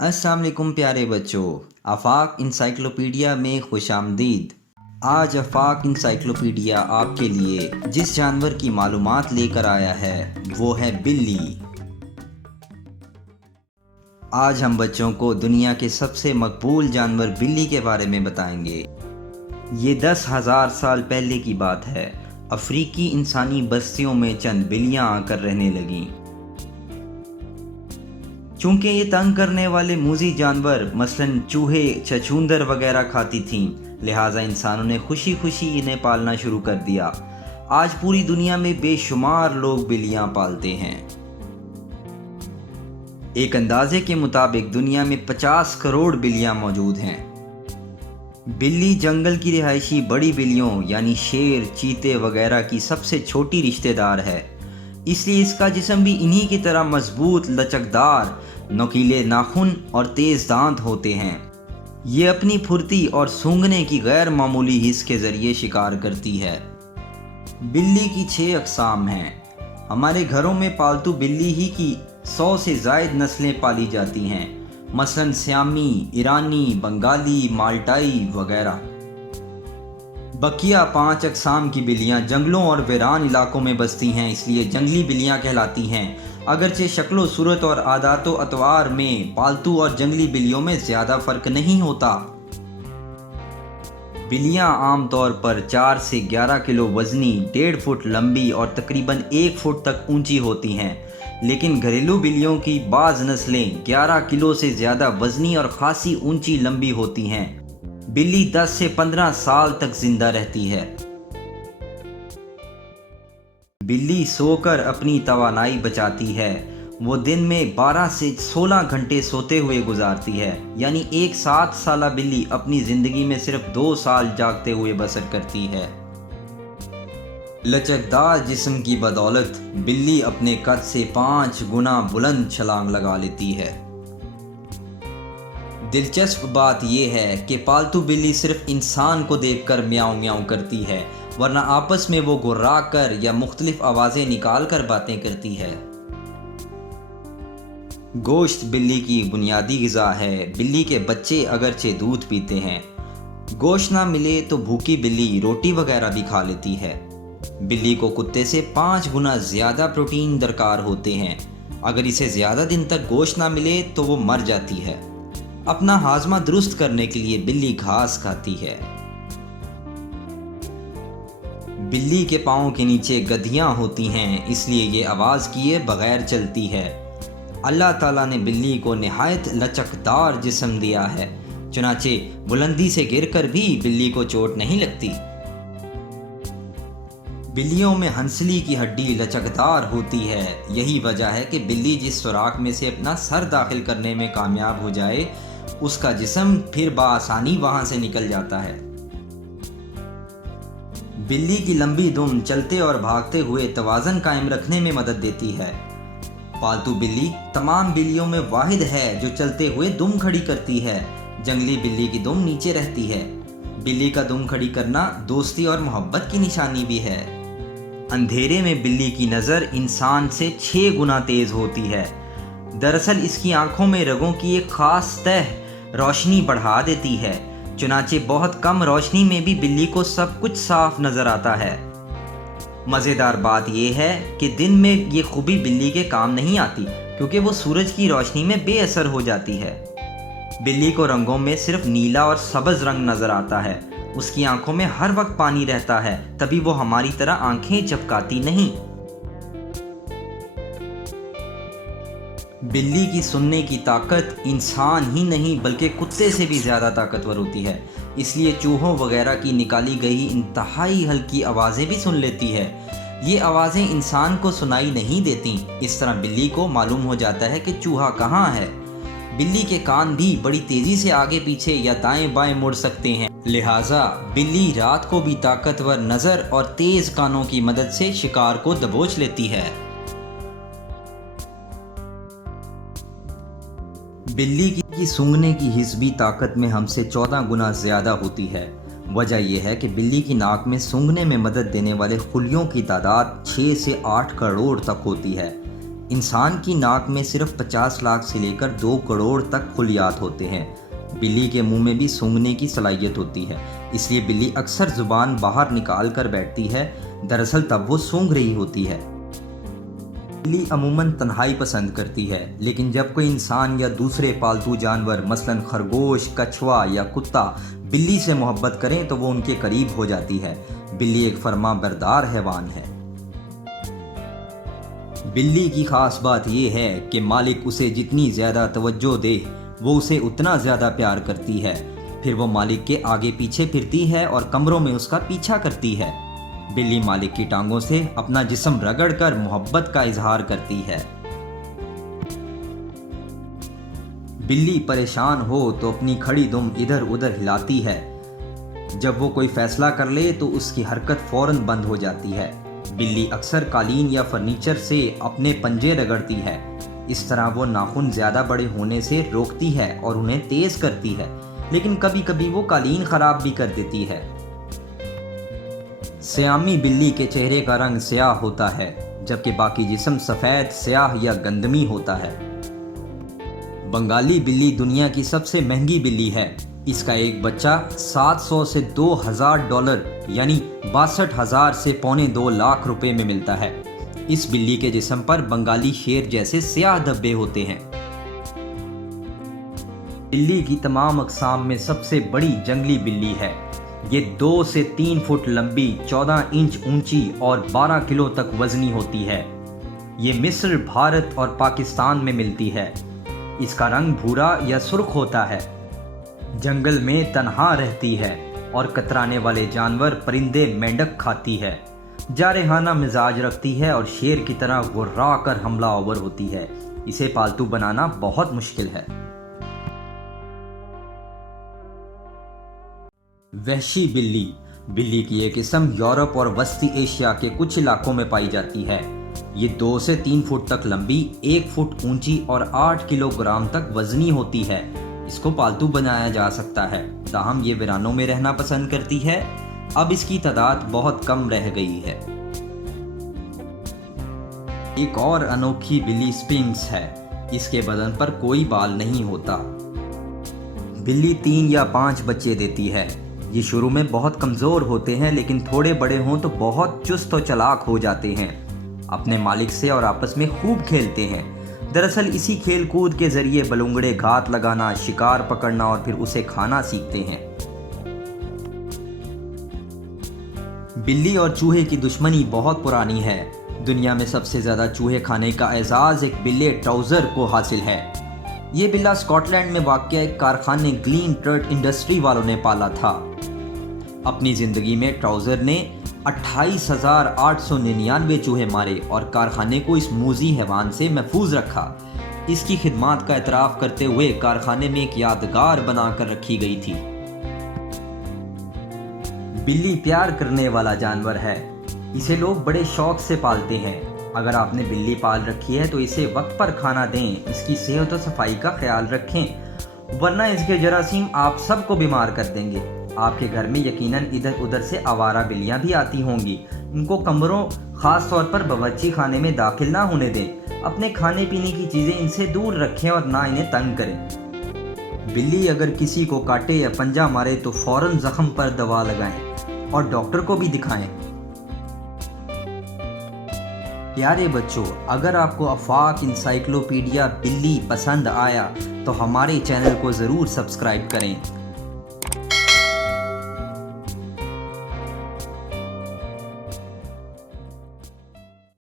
अस्सलाम वालेकुम प्यारे बच्चों। आफाक इंसाइक्लोपीडिया में खुश आमदीद। आज आफाक इंसाइक्लोपीडिया आपके लिए जिस जानवर की मालूमात लेकर आया है वो है बिल्ली। आज हम बच्चों को दुनिया के सबसे मकबूल जानवर बिल्ली के बारे में बताएंगे। ये 10,000 साल पहले की बात है। अफ्रीकी इंसानी बस्तियों में चंद बिल्लियां आकर रहने लगीं। चूँकि ये तंग करने वाले मूज़ी जानवर मसलन चूहे, छछूंदर वगैरह खाती थीं, लिहाजा इंसानों ने खुशी खुशी इन्हें पालना शुरू कर दिया। आज पूरी दुनिया में बेशुमार लोग बिल्लियाँ पालते हैं। एक अंदाजे के मुताबिक दुनिया में 50 करोड़ बिल्लियाँ मौजूद हैं। बिल्ली जंगल की रिहायशी बड़ी बिल्लियों यानी शेर, चीते वगैरह की सबसे छोटी रिश्तेदार है, इसलिए इसका जिस्म भी इन्हीं की तरह मजबूत, लचकदार, नुकीले नाखून और तेज़ दांत होते हैं। ये अपनी फुर्ती और सूंघने की गैर मामूली हिस्स के ज़रिए शिकार करती है। बिल्ली की 6 अक़साम हैं। हमारे घरों में पालतू बिल्ली ही की 100 से ज़ायद नस्लें पाली जाती हैं, मसलन श्यामी, ईरानी, बंगाली, माल्टाई वगैरह। बकिया 5 अक़साम की बिल्लियाँ जंगलों और वीरान इलाकों में बसती हैं, इसलिए जंगली बिल्लियाँ कहलाती हैं। अगरचे शक्ल सूरत और आदात व अतवार में पालतू और जंगली बिल्लियों में ज़्यादा फ़र्क नहीं होता। बिल्लियाँ आमतौर पर 4 से 11 किलो वज़नी, 1.5 फुट लंबी और तकरीबन 1 फुट तक ऊंची होती हैं, लेकिन घरेलू बिल्लियों की बाज़ नस्लें 11 किलो से ज़्यादा वज़नी और खासी ऊंची लंबी होती हैं। बिल्ली 10 से 15 साल तक जिंदा रहती है। बिल्ली सोकर अपनी तवानाई बचाती है। वो दिन में 12 से 16 घंटे सोते हुए गुजारती है, यानी एक 7 साला बिल्ली अपनी ज़िंदगी में सिर्फ 2 साल जागते हुए बसर करती है। लचकदार जिस्म की बदौलत बिल्ली अपने कद से 5 गुना बुलंद छलांग लगा लेती है। दिलचस्प बात यह है कि पालतू बिल्ली सिर्फ इंसान को देखकर म्याऊं म्याऊं करती है, वरना आपस में वो गुर्रा कर या मुख्तलिफ आवाज़ें निकाल कर बातें करती है। गोश्त बिल्ली की बुनियादी ग़िज़ा है। बिल्ली के बच्चे अगरचे दूध पीते हैं, गोश्त ना मिले तो भूखी बिल्ली रोटी वगैरह भी खा लेती है। बिल्ली को कुत्ते से 5 गुना ज़्यादा प्रोटीन दरकार होते हैं। अगर इसे ज़्यादा दिन तक गोश्त ना मिले तो वो मर जाती है। अपना हाजमा दुरुस्त करने के लिए बिल्ली घास खाती है। बिल्ली के पाँव के नीचे गद्दियाँ होती हैं, इसलिए ये आवाज़ किए बगैर चलती है। अल्लाह ताला ने बिल्ली को निहायत लचकदार जिस्म दिया है, चुनाचे बुलंदी से गिरकर भी बिल्ली को चोट नहीं लगती। बिल्लियों में हंसली की हड्डी लचकदार होती है। यही वजह है कि बिल्ली जिस सुराख में से अपना सर दाखिल करने में कामयाब हो जाए, उसका जिस्म फिर बआसानी वहां से निकल जाता है। बिल्ली की लंबी दुम चलते और भागते हुए तवाज़न कायम रखने में मदद देती है। पालतू बिल्ली तमाम बिल्लियों में वाहिद है जो चलते हुए दुम खड़ी करती है। जंगली बिल्ली की दुम नीचे रहती है। बिल्ली का दुम खड़ी करना दोस्ती और मोहब्बत की निशानी भी है। अंधेरे में बिल्ली की नज़र इंसान से 6 गुना तेज़ होती है। दरअसल इसकी आंखों में रगों की एक ख़ास तह रोशनी बढ़ा देती है, चुनाचे बहुत कम रोशनी में भी बिल्ली को सब कुछ साफ नज़र आता है। मज़ेदार बात यह है कि दिन में ये खूबी बिल्ली के काम नहीं आती, क्योंकि वो सूरज की रोशनी में बेअसर हो जाती है। बिल्ली को रंगों में सिर्फ नीला और सब्ज़ रंग नज़र आता है। उसकी आंखों में हर वक्त पानी रहता है, तभी वो हमारी तरह आंखें झपकाती नहीं। बिल्ली की सुनने की ताकत इंसान ही नहीं बल्कि कुत्ते से भी ज़्यादा ताकतवर होती है, इसलिए चूहों वगैरह की निकाली गई इंतहाई हल्की आवाज़ें भी सुन लेती है। ये आवाज़ें इंसान को सुनाई नहीं देती। इस तरह बिल्ली को मालूम हो जाता है कि चूहा कहाँ है। बिल्ली के कान भी बड़ी तेज़ी से आगे पीछे या दाएं बाएं मुड़ सकते हैं, लिहाजा बिल्ली रात को भी ताकतवर नज़र और तेज़ कानों की मदद से शिकार को दबोच लेती है। बिल्ली की सूंघने की हिस्बी ताकत में हमसे 14 गुना ज़्यादा होती है। वजह यह है कि बिल्ली की नाक में सूंघने में मदद देने वाले खुलियों की तादाद 6 से 8 करोड़ तक होती है। انسان کی ناک میں صرف 50 لاکھ سے لے کر 2 کروڑ تک خلیات ہوتے ہیں۔ بلی کے منہ میں بھی سونگھنے کی صلاحیت ہوتی ہے، اس لیے بلی اکثر زبان باہر نکال کر بیٹھتی ہے، دراصل تب وہ سونگھ رہی ہوتی ہے۔ بلی عموماً تنہائی پسند کرتی ہے، لیکن جب کوئی انسان یا دوسرے پالتو جانور مثلاً خرگوش، کچھوا یا کتا بلی سے محبت کریں تو وہ ان کے قریب ہو جاتی ہے۔ بلی ایک فرما بردار حیوان ہے۔ بلی کی خاص بات یہ ہے کہ مالک اسے جتنی زیادہ توجہ دے وہ اسے اتنا زیادہ پیار کرتی ہے، پھر وہ مالک کے آگے پیچھے پھرتی ہے اور کمروں میں اس کا پیچھا کرتی ہے۔ بلی مالک کی ٹانگوں سے اپنا جسم رگڑ کر محبت کا اظہار کرتی ہے۔ بلی پریشان ہو تو اپنی کھڑی دم ادھر ادھر ہلاتی ہے، جب وہ کوئی فیصلہ کر لے تو اس کی حرکت فوراً بند ہو جاتی ہے۔ بلی اکثر قالین یا فرنیچر سے اپنے پنجے رگڑتی ہے، اس طرح وہ ناخن زیادہ بڑے ہونے سے روکتی ہے اور انہیں تیز کرتی ہے، لیکن کبھی کبھی وہ قالین خراب بھی کر دیتی ہے۔ سیامی بلی کے چہرے کا رنگ سیاہ ہوتا ہے، جبکہ باقی جسم سفید، سیاہ یا گندمی ہوتا ہے۔ بنگالی بلی دنیا کی سب سے مہنگی بلی ہے، اس کا ایک بچہ 700 سے $2000 یعنی 62,000 سے 1.25 لاکھ روپے میں ملتا ہے۔ اس بلی کے جسم پر بنگالی شیر جیسے سیاہ دھبے ہوتے ہیں۔ بلی کی تمام اقسام میں سب سے بڑی جنگلی بلی ہے۔ یہ 2 سے 3 فٹ لمبی، 14 انچ اونچی اور 12 کلو تک وزنی ہوتی ہے۔ یہ مصر، بھارت اور پاکستان میں ملتی ہے۔ اس کا رنگ بھورا یا سرخ ہوتا ہے۔ جنگل میں تنہا رہتی ہے اور کترانے والے جانور، پرندے، مینڈک کھاتی ہے۔ جارحانہ مزاج رکھتی ہے اور شیر کی طرح غرا کر حملہ آور ہوتی ہے۔ اسے پالتو بنانا بہت مشکل ہے۔ وحشی بلی بلی کی ایک قسم یورپ اور وسطی ایشیا کے کچھ علاقوں میں پائی جاتی ہے۔ یہ 2 سے 3 فٹ تک لمبی، 1 فٹ اونچی اور 8 کلو گرام تک وزنی ہوتی ہے۔ اس کو پالتو بنایا جا سکتا ہے، تاہم یہ ویرانوں میں رہنا پسند کرتی ہے۔ اب اس کی تعداد بہت کم رہ گئی ہے۔ ایک اور انوکھی بلی سپنکس ہے، اس کے بدن پر کوئی بال نہیں ہوتا۔ بلی 3 یا 5 بچے دیتی ہے۔ یہ شروع میں بہت کمزور ہوتے ہیں، لیکن تھوڑے بڑے ہوں تو بہت چست و چلاک ہو جاتے ہیں۔ اپنے مالک سے اور آپس میں خوب کھیلتے ہیں۔ دراصل اسی کھیل کود کے ذریعے بلونگڑے گھات لگانا، شکار پکڑنا اور پھر اسے کھانا سیکھتے ہیں۔ بلی اور چوہے کی دشمنی بہت پرانی ہے۔ دنیا میں سب سے زیادہ چوہے کھانے کا اعزاز ایک بلے ٹراؤزر کو حاصل ہے۔ یہ بلا اسکاٹ لینڈ میں واقع ایک کارخانے گلین ٹرٹ انڈسٹری والوں نے پالا تھا۔ اپنی زندگی میں ٹراؤزر نے 28,899 چوہے مارے اور کارخانے کو اس موذی حیوان سے محفوظ رکھا۔ اس کی خدمات کا اعتراف کرتے ہوئے کارخانے میں ایک یادگار بنا کر رکھی گئی تھی۔ بلی پیار کرنے والا جانور ہے، اسے لوگ بڑے شوق سے پالتے ہیں۔ اگر آپ نے بلی پال رکھی ہے تو اسے وقت پر کھانا دیں، اس کی صحت و صفائی کا خیال رکھیں، ورنہ اس کے جراثیم آپ سب کو بیمار کر دیں گے۔ آپ کے گھر میں یقیناً ادھر ادھر سے آوارہ بلیاں بھی آتی ہوں گی۔ ان کو کمروں، خاص طور پر باورچی خانے میں داخل نہ ہونے دیں۔ اپنے کھانے پینے کی چیزیں ان سے دور رکھیں اور نہ انہیں تنگ کریں۔ بلی اگر کسی کو کاٹے یا پنجہ مارے تو فوراً زخم پر دوا لگائیں اور ڈاکٹر کو بھی دکھائیں۔ پیارے بچوں، اگر آپ کو آفاق انسائکلوپیڈیا بلی پسند آیا تو ہمارے چینل کو ضرور سبسکرائب کریں